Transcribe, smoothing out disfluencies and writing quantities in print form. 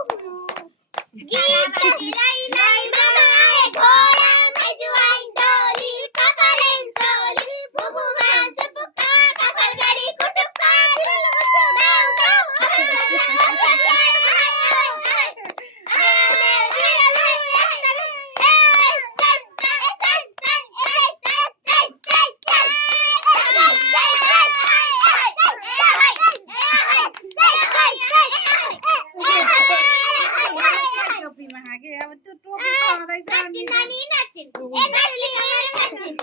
गीत लाई लाई मामा आए घोड़ा मजवाइन डोली पकड़ें सोली बुबू मां चुपका कपल गड़ी कुटुका गाओ ટોપી માં હાગે હવે તું ટોપી ખવડાઈ જા નાની નાચીન એ ગરલી કલર નાચીન